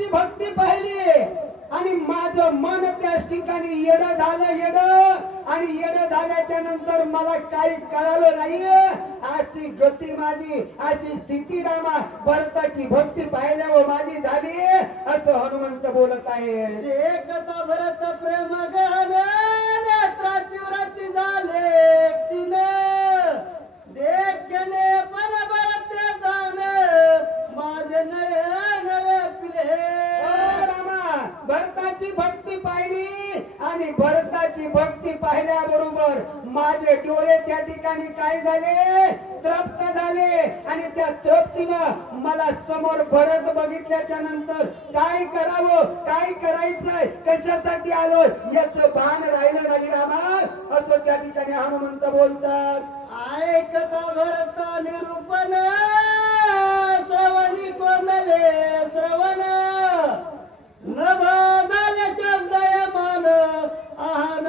भरताची भक्ती पाहिली आणि माझं मन त्याच ठिकाणी येड झालं येड आणि येड झाल्याच्या नंतर मला काही कळालं नाही अशी गती माझी अशी स्थिती रामा भरताची भक्ती पाहिल्यावर माझी झाली असं हनुमंत बोलत आहे एकता भरत प्रेम गहन नेत्राची व्रती झाले क्षीण देखणे पण भरत जाण माझे नयन व्यापले भरताची भक्ती पाहिली आणि भरताची भक्ती पाहिल्याबरोबर माझे डोळे त्या ठिकाणी काय झाले तृप्त झाले आणि त्या तृप्तीनं मला समोर भरत बघितल्याच्या नंतर काय करावं काय करायचंय कशासाठी आलो याचं भान राहिलं नाही रामा असं त्या ठिकाणी हनुमंत बोलतात ऐकता भरत निरूपण श्रवणी कोंदले श्रवण नभ झाले शब्द मन आहान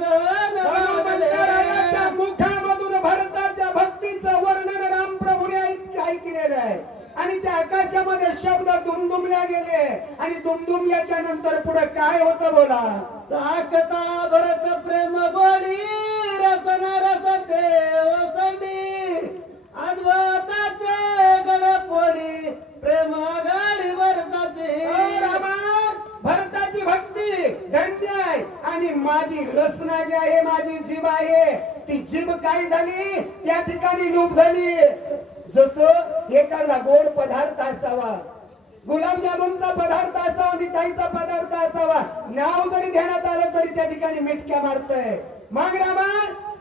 गहन हनुमंतरायाच्या मुखामधून भरताच्या भक्तीचं वर्णन रामप्रभूने ऐकलेलं आहे आणि त्या आकाशामध्ये शब्द दुमदुमल्या गेले आणि दुमदुमल्याच्या नंतर पुढे काय होतं बोला चाकता भरत प्रेम गोडी रसन रस देव संडी अद्वैताचे गणपोडी प्रेम गाडी भरताचे भरताची भक्ती धन्य आहे आणि माझी रसना जी आहे माझी जीभ आहे ती जीभ काय झाली त्या ठिकाणी लूप झाली जसं एखादा गोड पदार्थ असावा गुलाबजामुनचा पदार्थ असावा मिठाईचा पदार्थ असावा नाव जरी ध्यानात आलं तरी त्या ठिकाणी मिटक्या मारतय मग रामा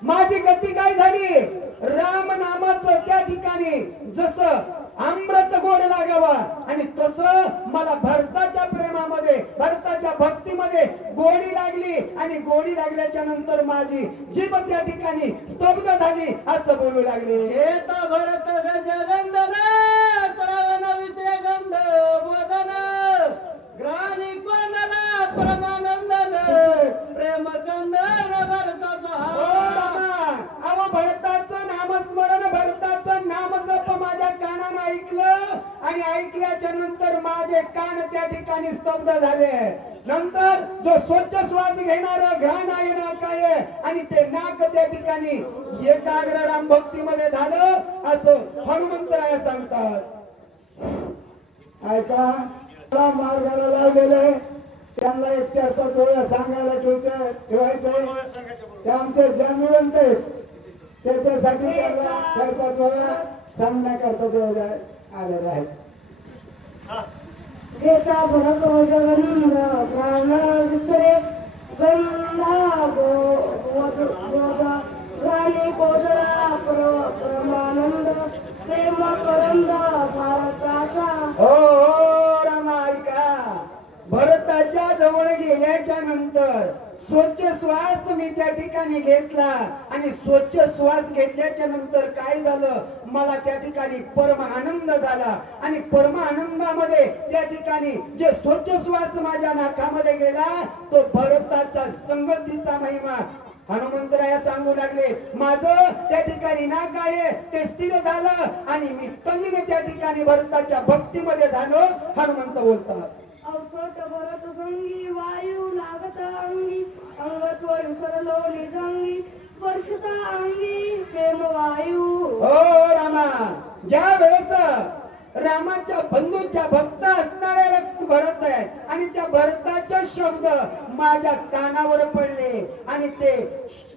माझी गती काय झाली राम नामाचं त्या ठिकाणी जसं अमृत गोड लागावा आणि तसं मला भरताच्या प्रेमामध्ये भरताच्या भक्तीमध्ये गोडी लागली आणि गोडी लागल्याच्या नंतर माझी जीभ त्या ठिकाणी स्तब्ध झाली असं बोलू लागले येता भरत गजगंधन श्रवण विषय गंध बोधन ग्राणी कोंदला परमानंदन प्रेम गंधन भरताचा अहो भरताचं नामस्मरण भरताचं नाम जप माझ्या कानानं ऐकलं आणि ऐकल्याच्या नंतर माझे कान त्या ठिकाणी स्तब्ध झाले नंतर जो स्वच्छ श्वास घेणार घ्राण आहे ना काय आणि ते नाक त्या ठिकाणी एकाग्र राम भक्तीमध्ये झालं असं हनुमंतराया सांगतात ऐका मार्गाला लावलेले त्यांना एक 4-5 वेळा सांगायला ठेवायचंय ते आमचे जन्मवंत आहेत त्याच्यासाठी त्यांना 4-5 वेळा सांगण्याकरता ते आलेले आहेत घेता भरत गंध प्राण विसरे गंधा गोदा राणी कोदरा परमानंद प्रेम करंद भारताचा हो रामा ऐका भरताच्या जवळ गेल्याच्या नंतर स्वच्छ श्वास मी त्या ठिकाणी घेतला आणि स्वच्छ श्वास घेतल्याच्या नंतर काय झालं मला त्या ठिकाणी परम आनंद झाला आणि परम आनंदामध्ये त्या ठिकाणी जे स्वच्छ श्वास माझ्या नाकामध्ये गेला तो भरताचा संगतीचा महिमा हनुमंतराया सांगू लागले माझं त्या ठिकाणी नाक आहे ते स्थिर झालं आणि मी तल्लीन त्या ठिकाणी भरताच्या भक्तीमध्ये झालो हनुमंत बोलतात अवचट भरत संगी वायू लागत अंगी अंगत्वर सरलो निजंगी स्पर्शता अंगी प्रेम वायू हो रामा ज्या वेळेस रामाच्या बंधूच्या भक्त असणाऱ्या भरत आहे आणि त्या भरताचे शब्द माझ्या कानावर पडले आणि ते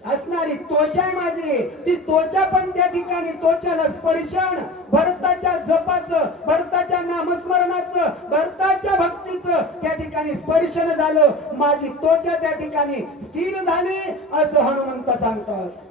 असणारी त्वचा आहे माझी ती त्वचा पण त्या ठिकाणी त्वचाला स्पर्शन भरताच्या जपाचं भरताच्या नामस्मरणाचं भरताच्या भक्तीचं त्या ठिकाणी स्पर्शन झालं माझी त्वचा त्या ठिकाणी स्थिर झाली असं हनुमंत सांगतात